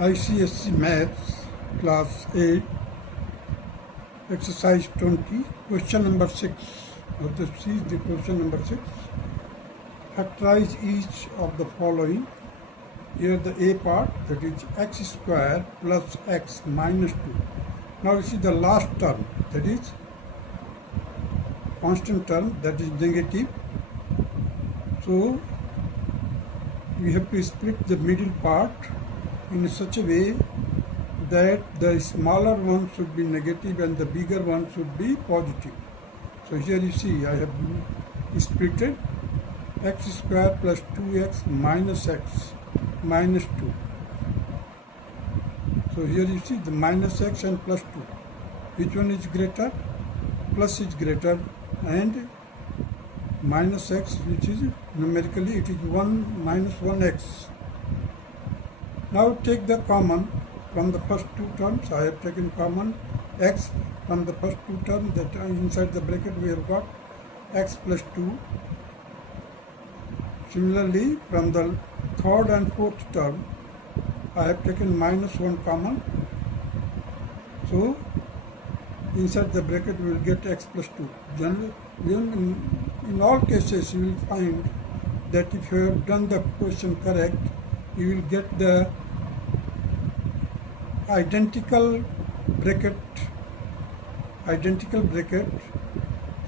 ICSE Maths Class 8 Exercise 20 Question number 6 of the question number 6. Factorize each of the following. Here the A part, that is x square plus x minus 2. Now you see the last term, that is constant term, that is negative. So we have to split the middle part in such a way that the smaller one should be negative and the bigger one should be positive. So here you see I have splitted x square plus 2x minus x minus 2. So here you see the minus x and plus 2. Which one is greater? Plus is greater, and minus x, which is numerically it is 1 minus 1x. Now take the common from the first two terms. I have taken common x from the first two terms, that inside the bracket we have got x plus 2. Similarly, from the third and fourth term, I have taken minus 1 common. So inside the bracket we will get x plus 2. Generally, in all cases you will find that if you have done the question correct, you will get the identical bracket.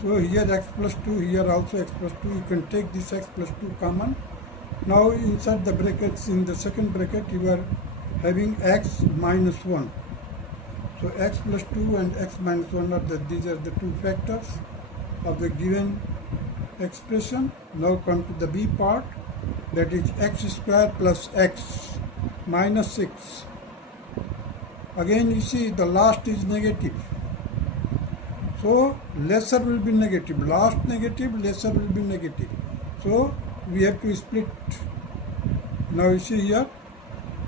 So here x plus 2, here also x plus 2. You can take this x plus 2 common. Now inside the brackets, in the second bracket, you are having x minus 1. So x plus 2 and x minus 1 these are the two factors of the given expression. Now come to the B part, that is x square plus x minus 6. Again you see the last is negative. So lesser will be negative. Last negative, lesser will be negative. So we have to split. Now you see here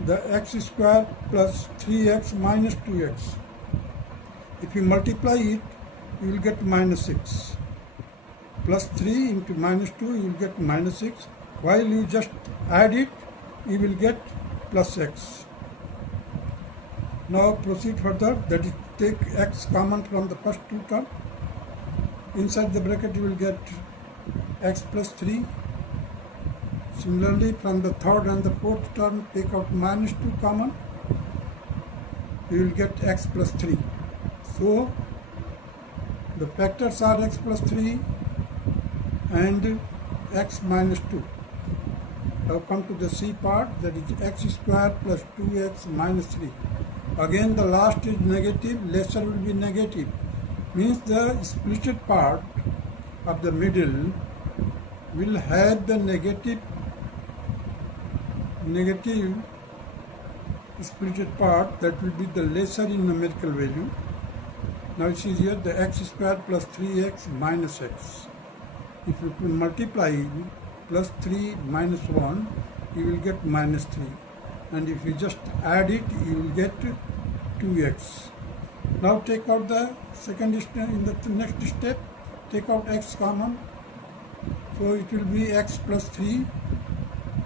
the x square plus 3x minus 2x. If you multiply it, you will get minus 6. Plus 3 into minus 2, you will get minus 6. While you just add it, you will get plus x. Now proceed further, that is take x common from the first two terms. Inside the bracket you will get x plus 3. Similarly, from the third and the fourth term, take out minus 2 common. You will get x plus 3. So the factors are x plus 3 and x minus 2. Now come to the C part, that is x square plus 2x minus 3. Again the last is negative, lesser will be negative. Means the splitted part of the middle will have the negative splitted part, that will be the lesser in numerical value. Now you see here the x square plus 3x minus x. If you multiply plus 3 minus 1, you will get minus 3. And if you just add it, you will get 2x. Now take out the second step. In the next step, take out x common. So it will be x plus 3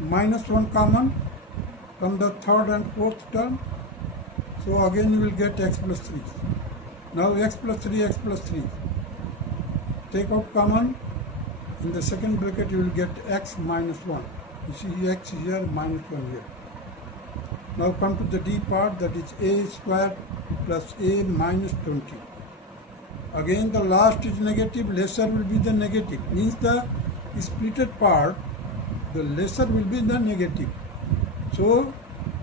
minus 1 common from the third and fourth term. So again you will get x plus 3. Now x plus 3, x plus 3. Take out common. In the second bracket you will get x minus 1. You see x here, minus 1 here. Now come to the D part, that is a square plus a minus 20. Again the last is negative, lesser will be the negative. Means the splitted part, the lesser will be the negative. So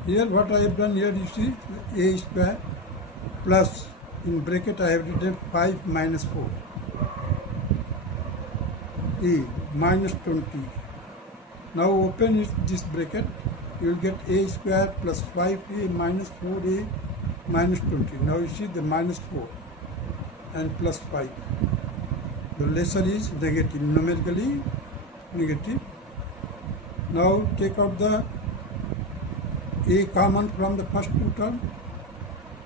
here what I have done here, you see a square plus, in bracket I have written 5 minus 4. A minus 20. Now open this bracket. You will get a square plus 5a minus 4a minus 20. Now you see the minus 4 and plus 5. The lesser is negative, numerically negative. Now take out the a common from the first two terms.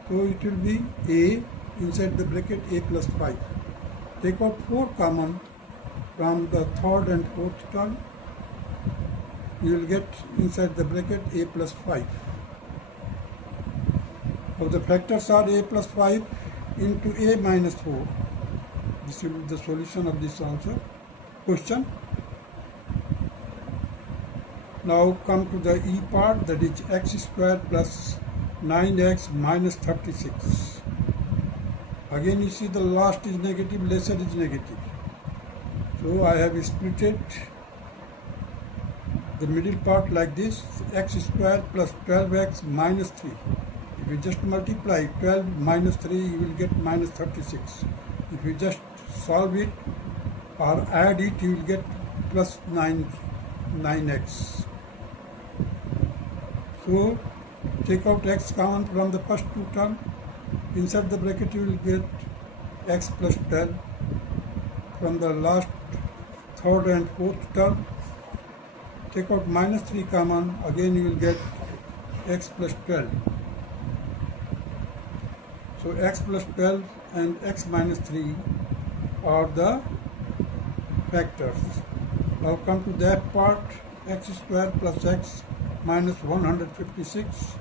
So it will be a inside the bracket a plus 5. Take out 4 common from the third and fourth term. You will get inside the bracket a plus 5. Now the factors are a plus 5 into a minus 4. This will be the solution of this answer question. Now come to the E part, that is x square plus 9x minus 36. Again you see the last is negative, lesser is negative. So I have splitted the middle part like this, x square plus 12x minus 3. If you just multiply 12 minus 3, you will get minus 36. If you just solve it or add it, you will get plus 9x. So take out x common from the first two terms. Inside the bracket you will get x plus 12. From the last third and fourth term, take out minus 3 common, again you will get x plus 12. So x plus 12 and x minus 3 are the factors. Now come to that part, x square plus x minus 156.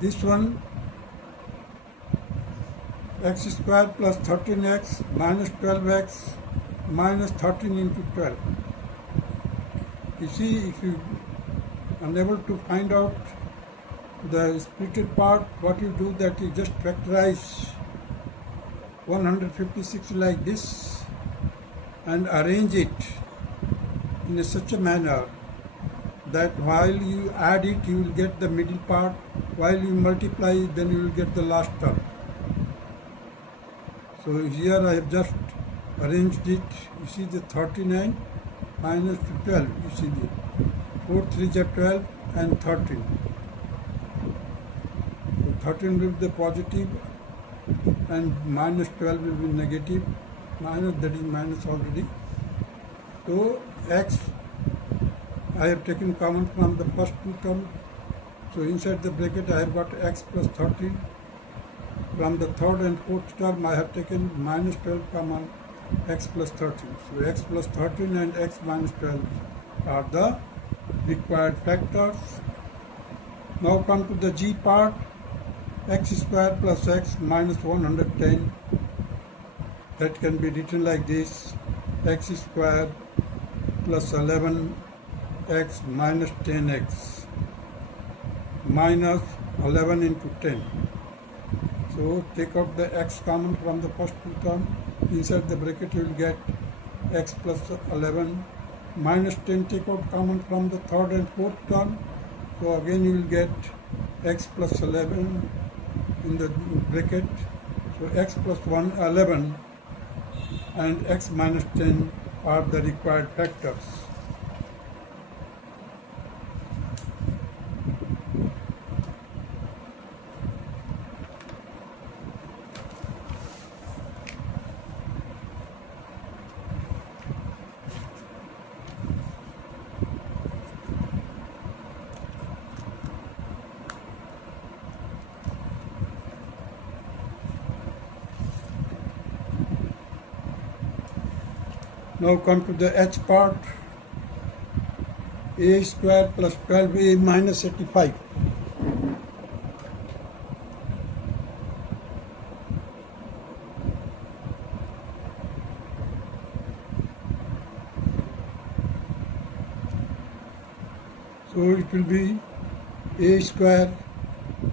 This one, x square plus 13x minus 12x minus 13 into 12. You see, if you are unable to find out the splitted part, what you do that you just factorize 156 like this and arrange it in such a manner that while you add it, you will get the middle part. While you multiply, then you will get the last term. So here I have just arranged it. You see the 39 minus 12. You see the 4 3s are 12 and 13. So 13 will be the positive and minus 12 will be negative. Minus, that is minus already. So x I have taken common from the first two terms. So inside the bracket I have got x plus 13. From the third and fourth term I have taken minus 12 common, x plus 13. So x plus 13 and x minus 12 are the required factors. Now come to the G part, x square plus x minus 110. That can be written like this, x square plus 11x minus 10x minus 11 into 10. So take out the x common from the first two terms. Inside the bracket you will get x plus 11 minus 10. Take out common from the third and fourth term. So again you will get x plus 11 in the bracket. So x plus 11 and x minus 10 are the required factors. Now come to the H part, a square plus 12a minus 85. So it will be a square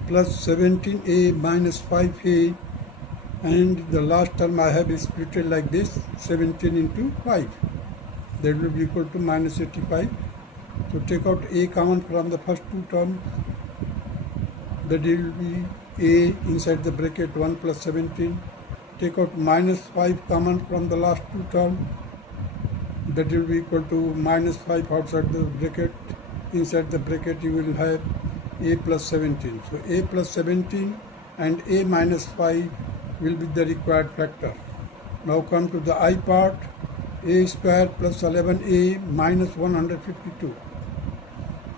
plus 17a minus 5a, and the last term I have split it like this, 17 into 5. That will be equal to minus 85. So take out a common from the first two terms. That will be a inside the bracket 1 plus 17. Take out minus 5 common from the last two terms. That will be equal to minus 5 outside the bracket. Inside the bracket you will have a plus 17. So a plus 17 and a minus 5 will be the required factor. Now come to the I part, a square plus 11a minus 152.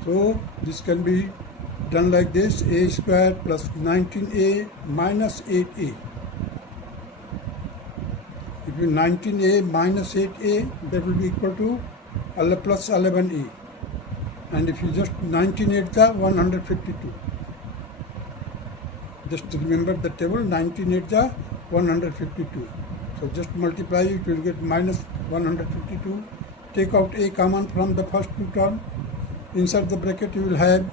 So this can be done like this, a square plus 19a minus 8a. If you 19a minus 8a, that will be equal to plus 11a. And if you just 19 8 the 152. Just remember the table, 19 8 is 152. So just multiply, it will get minus 152. Take out a common from the first two terms. Inside the bracket you will have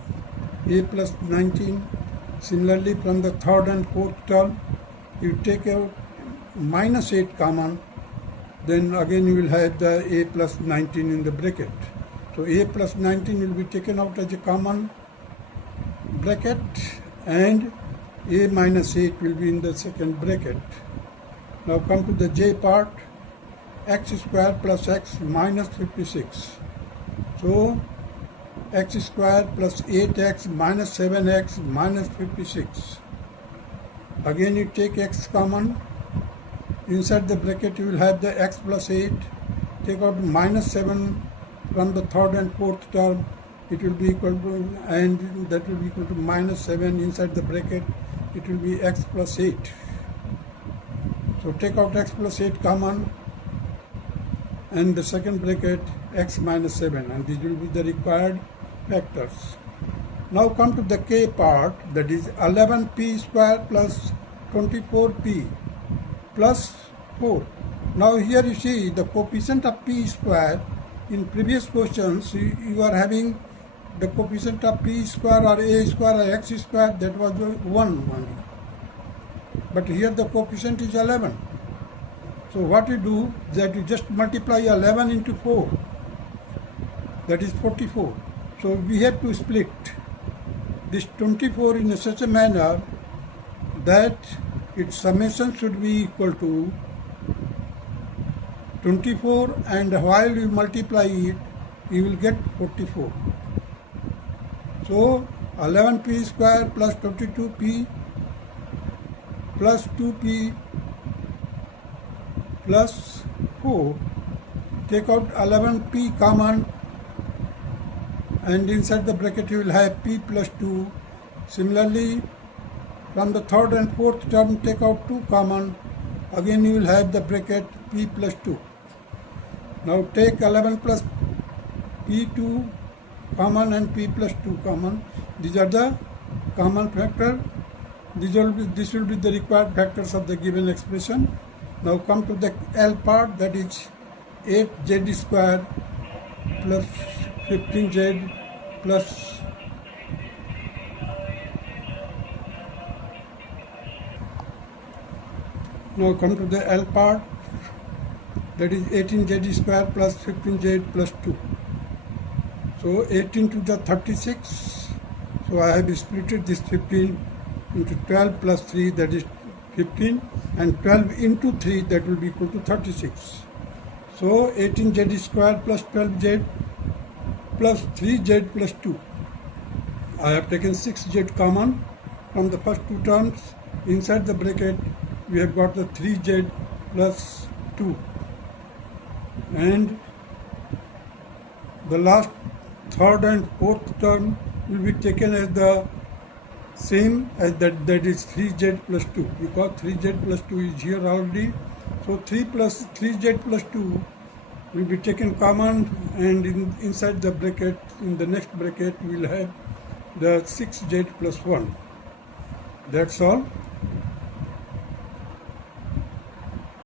a plus 19. Similarly from the third and fourth term, you take out minus 8 common. Then again you will have the a plus 19 in the bracket. So a plus 19 will be taken out as a common bracket, and a minus 8 will be in the second bracket. Now come to the j part, x square plus x minus 56. So x square plus 8x minus 7x minus 56. Again you take x common. Inside the bracket you will have the x plus 8. Take out minus 7 from the third and fourth term. It will be equal to, and that will be equal to minus 7. Inside the bracket it will be x plus 8. So take out x plus 8 common, and the second bracket x minus 7, and these will be the required factors. Now come to the k part, that is 11p square plus 24p plus 4. Now here you see the coefficient of p square. In previous questions you are having the coefficient of p square or a square or x square, that was 1 only. But here the coefficient is 11. So what you do, that you just multiply 11 into 4. That is 44. So we have to split this 24 in such a manner that its summation should be equal to 24, and while you multiply it, you will get 44. So 11p square plus 22p plus 2p plus 4. Take out 11p common, and inside the bracket you will have p plus 2. Similarly, from the third and fourth term take out 2 common. Again you will have the bracket p plus 2. Now take 11 plus p2 common and p plus 2 common. These are the common factor. This will be the required factors of the given expression. Now come to the L part, that is 8z square plus 15z plus now come to the L part, that is 18z square plus 15z plus 2. So 18 to the 36. So I have splitted this 15 into 12 plus 3, that is 15, and 12 into 3, that will be equal to 36. So 18z square plus 12z plus 3z plus 2. I have taken 6z common from the first two terms. Inside the bracket we have got the 3z plus 2, and the last third and fourth term will be taken as the same as that is 3z plus 2, because 3z plus 2 is here already. So 3z plus 2 will be taken common, and inside the bracket, in the next bracket we will have the 6z plus 1. That's all.